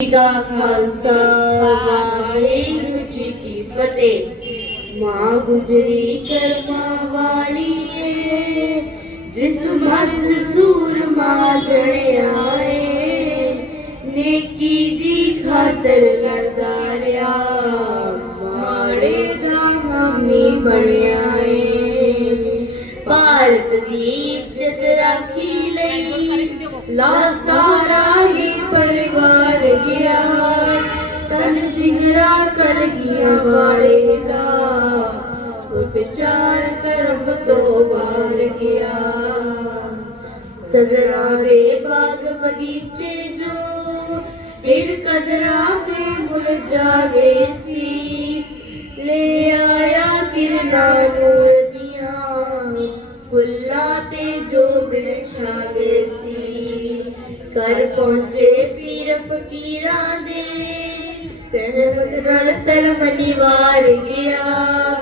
ਦਾ ਖਾਲਸਾ ਵਾਹਿਗੁਰੂ ਜੀ ਕੀ ਫਤਿਹ। ਮਾਂ ਗੁਜਰੀ ਕਰਮਾਂ ਵਾਲੀ ਏ ਜਿਸ ਮਰਦ ਸੂਰਮਾ ਜੜਿਆ ਏ ਨੇਕੀ ਦੀ ਖਾਤਰ ਲੜਦਾ ਰਿਆ ਮਾੜੇ ਦਾ ਹਾਮੀ ਬਣਿਆ ਏ। ਭਾਰਤ ਦੀ ਇੱਜ਼ਤ ਰਾਖੀ ਲਈ ਲਾ ਜਿਗਰਾ ਕਰ ਗਿਆ ਵਾਲੇ ਦਾ। ਉਤਚਾਰ ਕਰਮ ਤੋਂ ਬਾਹਰ ਗਿਆ। ਸਦਰਾਂ ਦੇ ਬਾਗ ਬਗੀਚੇ ਜੋ ਫਿਰ ਕਦਰਾਂ ਦੇ ਮੁਰਝਾ ਗਏ ਸੀ। ਲੈ ਆਇਆ ਕਿਰਨਾਂ ਨੂਰ ਦੀਆਂ ਫੁੱਲਾਂ ਤੇ ਜੋ ਬਿਨ ਗਏ ਸੀ। ਕਰ ਪਹੁੰਚੇ ਪੀਰ ਫਕੀਰਾਂ ਦੇ ਸਹਿਮਤ ਨਾਲ ਧਰਮ ਵਾਰ ਗਿਆ,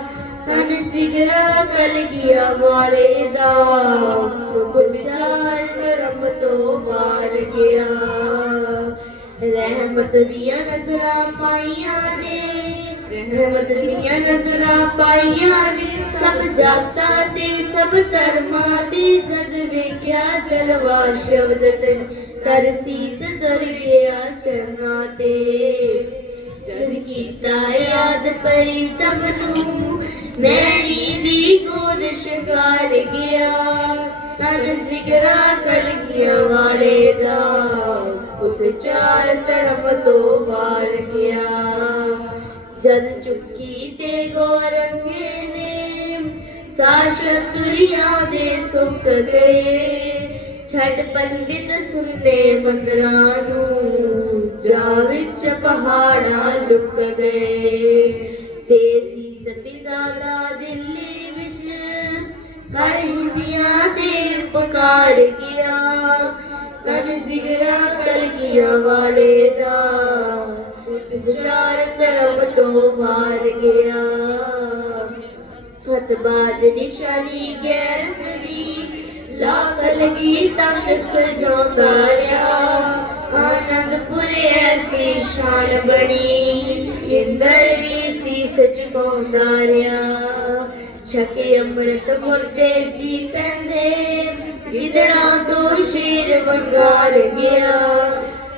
ਤਨ ਜਿਗਰਾ ਕਲ ਗਿਆ ਵਾਲੇ ਦਾ ਗੁਜ਼ਾਰ ਕਰਮ ਤੋਂ ਵਾਰ ਗਿਆ। ਰਹਿਮਤ ਦੀਆਂ ਨਜ਼ਰਾਂ ਪਾਈਆਂ ਨੇ, ਰਹਿਮਤ ਦੀਆਂ ਨਜ਼ਰਾਂ ਪਾਈਆਂ ਨੇ, ਸਭ ਜਾਤਾਂ ਤੇ ਸਭ ਧਰਮਾਂ ਦੇ ਜਦ ਵੇਖਿਆ ਜਲਵਾ ਸ਼ਬਦ ਤਨ ਕਰ ਸੀਸ ਗਿਆ ਚਰਨਾਂ ਤੇ। ਜਦ ਕੀਤਾ ਯਾਦ ਪਰੀ ਤਮਨੂੰ ਮੈਣੀ ਦੀ ਗੋਦ ਸ਼ਿਕਾਰ ਗਿਆ। ਤਨ ਜਿਗਰਾ ਕਲ ਗਿਆ ਵਾਲੇ ਦਾ। ਉਸ ਚਾਰ ਧਰਮ ਤੋਂ ਵਾਰ ਗਿਆ। ਜਦ ਚੁੱਕੀ ਤੇ ਗੋਰੰਗੇ ਨੇ ਸਾਸ਼ਤੁਰੀਆਂ ਦੇ ਸੁੱਕ ਗਏ। ਛੱਡ ਪੰਡਿਤ ਸੁਣਨੇ ਮੰਦਰਾਂ ਨੂੰ। ਜਾ ਵਿੱਚ ਪਹਾੜਾਂ ਲੁਕ ਗਏ ਦੇਸੀ ਸਪਿੰਦਾ ਦਾ ਦਿੱਲੀ ਵਿੱਚ ਹਰ ਹਿੰਦੀਆਂ ਦੇ ਪੁਕਾਰ ਗਿਆ। ਤਨ ਜਿਗਰਾ ਕਲ ਵਾਲੇ ਦਾ ਉਤਚਾਰ ਧਰਮ ਤੋਂ ਮਾਰ ਗਿਆ। ਹਤਬਾਜ ਨਿਸ਼ਾਨੀ ਗੈਰਤ ਦੀ ਲਾਕ ਲਗੀ ਤੰਗ ਸਜਾਉਂਦਾ ਰਿਆ ਆਨੰਦਪੁਰ ਐਸੀ ਸ਼ਾਨ ਬਣੀ ਇੰਦਰ ਵੀ ਛਕੇ ਅੰਮ੍ਰਿਤ ਮੁਰਦੇ ਜੀ ਪੈਂਦੇ ਗਿਦੜਾਂ ਤੋਂ ਸ਼ੇਰ ਵੰਗਾਰ ਗਿਆ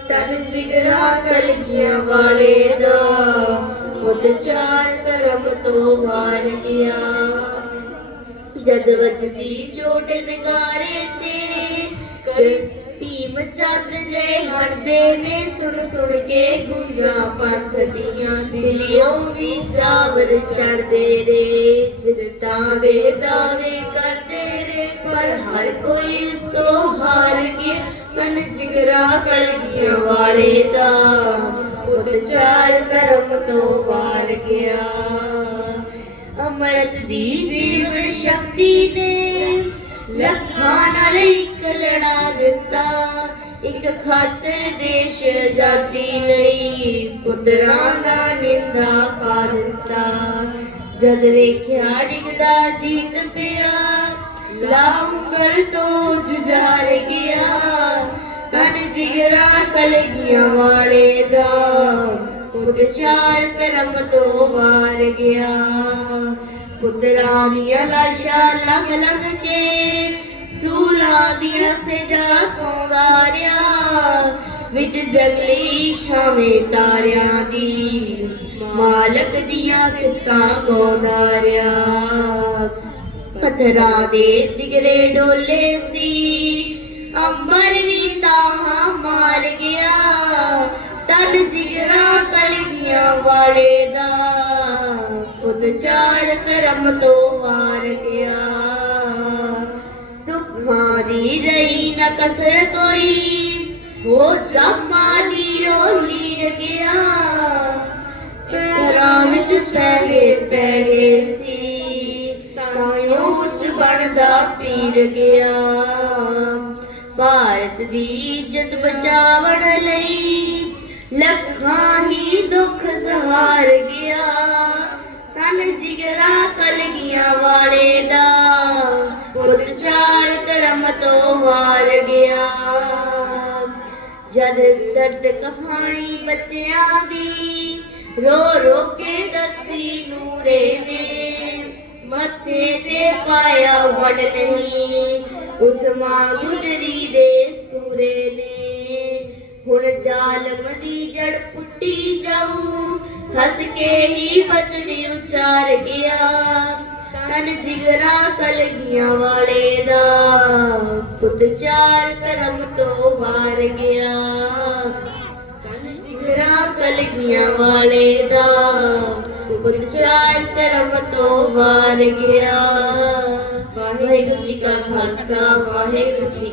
ਤਨ ਜਿਗਰਾ ਕਲ ਵਾਲੇ ਦਾ ਖੁਦ ਚਾਰ ਕਰਮ ਤੋਂ ਵਾਰ ਗਿਆ ਜਦ ਵਜਦੀ ਚੋਟ ਨਗਾਰੇ ਤੇ ਭੀਮ ਚੰਦ ਜੇ ਹੜਦੇ ਨੇ, ਸੁਣ ਸੁਣ ਕੇ ਗੁੰਜਾਂ ਪੰਥ ਦੀਆਂ ਦਿਲਿਓਂ ਵੀ ਚਾਵਰ ਚੜਦੇ ਰੇ ਜਿੱਤਾਂ ਦੇ ਦਾਵੇ ਕਰਦੇ ਰੇ ਪਰ ਹਰ ਕੋਈ ਉਸ ਤੋਂ ਹਾਰ ਗਿਆ ਤਨ ਜਿਗਰਾ ਕਲਗੀਆਂ ਵਾਲੇ ਦਾ। ਉਤ ਚਾਰ ਕਰਮ ਤੋਂ ਵਾਰ ਗਿਆ। ਅਮਰਤ ਦੀ ਜੀਵਨ ਸ਼ਕਤੀ ਨੇ ਲੱਖਾਂ ਨਾਲ ਇੱਕ ਲੜਾ ਦਿੱਤਾ। ਇੱਕ ਖਾਤਰ ਦੇਸ਼ ਆਜ਼ਾਦੀ ਲਈ ਪੁੱਤਰਾਂ ਦਾ ਨਿੰਦਾ ਪਾ ਦਿੱਤਾ। ਜਦ ਵੇਖਿਆ ਡਿਗਦਾ ਜੀਤ ਪਿਆ ਲਾਉਂਗਲ ਤੋਂ ਜੁਝਾਰ ਗਿਆ। ਤਨ ਜਿਗਰਾ ਕਲਗੀਆਂ ਵਾਲੇ ਦਾ, ਪੁੱਤ ਚਾਰ ਧਰਮ ਤੋਂ ਵਾਰ ਗਿਆ। ਪੁੱਤਰਾਂ ਦੀਆਂ ਲਾਸ਼ਾਂ ਲੰਘ ਲੰਘ ਕੇ ਸੂਲਾਂ ਦੀਆਂ ਸਜਾ ਸੌਂਦਾਰਿਆ, ਵਿੱਚ ਜੰਗਲੀ ਛਾਵੇਂ ਤਾਰਿਆਂ ਦੀ ਮਾਲਕ ਦੀਆਂ ਸਿਫਤਾਂ ਗਾਉਂਦਾ ਰਿਹਾ ਪੱਥਰਾਂ ਦੇ ਜਿਗਰੇ ਡੋਲੇ ਸੀ, ਅੰਬਰ ਵੀ ਤਾਹਾਂ ਮਾਰ ਗਿਆ। ਤਨ ਜਿਗਰਾ ਕਰਮ ਤੋਂ ਮਾਰ ਗਿਆ ਦੁੱਖਾਂ ਦੀ ਰਹੀ ਨਾ ਕਸਰ ਕੋਈ, ਹੋ ਜਾਮਾ ਲੀਰੋ ਲੀਰ ਗਿਆ ਘਰਾਂ ਵਿੱਚ ਪਹਿਲੇ ਪੈ ਸੀ ਤਾਇਓ ਚ ਬਣਦਾ ਪੀਰ ਗਿਆ। ਭਾਰਤ ਦੀ ਇੱਜ਼ਤ ਬਚਾਵਣ ਲਈ ਲੱਖਾਂ ਹੀ ਦੁੱਖ ਸਹਾਰ ਗਿਆ। ਤਨ ਜਿਗਰਾ ਕਲਗੀਆਂ ਵਾਲੇ ਦਾ, ਪੁੱਤ ਚਾਰ ਧਰਮ ਤੋਂ ਵਾਰ ਗਿਆ। ਜਦ ਦਰਦ ਕਹਾਣੀ ਬੱਚਿਆਂ ਦੀ, ਰੋ ਰੋ ਕੇ ਦੱਸੀ ਨੂਰੇ ਨੇ, ਮੱਥੇ ਤੇ ਪਾਇਆ ਵੜ ਨਹੀਂ, ਉਸ ਮਾਂ ਗੁਜਰੀ ਦੇ ਸੂਰੇ ਨੇ। ਹੁਣ ਜ਼ਾਲਮ ਦੀ ਜੜ ਪੁੱਟੀ ਜਾਊ ਹੱਸ ਕੇ ਹੀ ਬਚਨੇ ਉਚਾਰ ਗਿਆ। ਤਨ ਜਿਗਰਾ ਕਲਗੀਆਂ ਵਾਲੇ ਦਾ ਪੁੱਤ ਚਾਰ ਧਰਮ ਤੋਂ ਵਾਰ ਗਿਆ। ਤਨ ਜਿਗਰਾ ਕਲਗੀਆਂ ਵਾਲੇ ਦਾ ਪੁੱਤ ਚਾਰ ਧਰਮ ਤੋਂ ਵਾਰ ਗਿਆ। ਵਾਹਿਗੁਰੂ ਜੀ ਕਾ ਖਾਲਸਾ, ਵਾਹਿਗੁਰੂ ਜੀ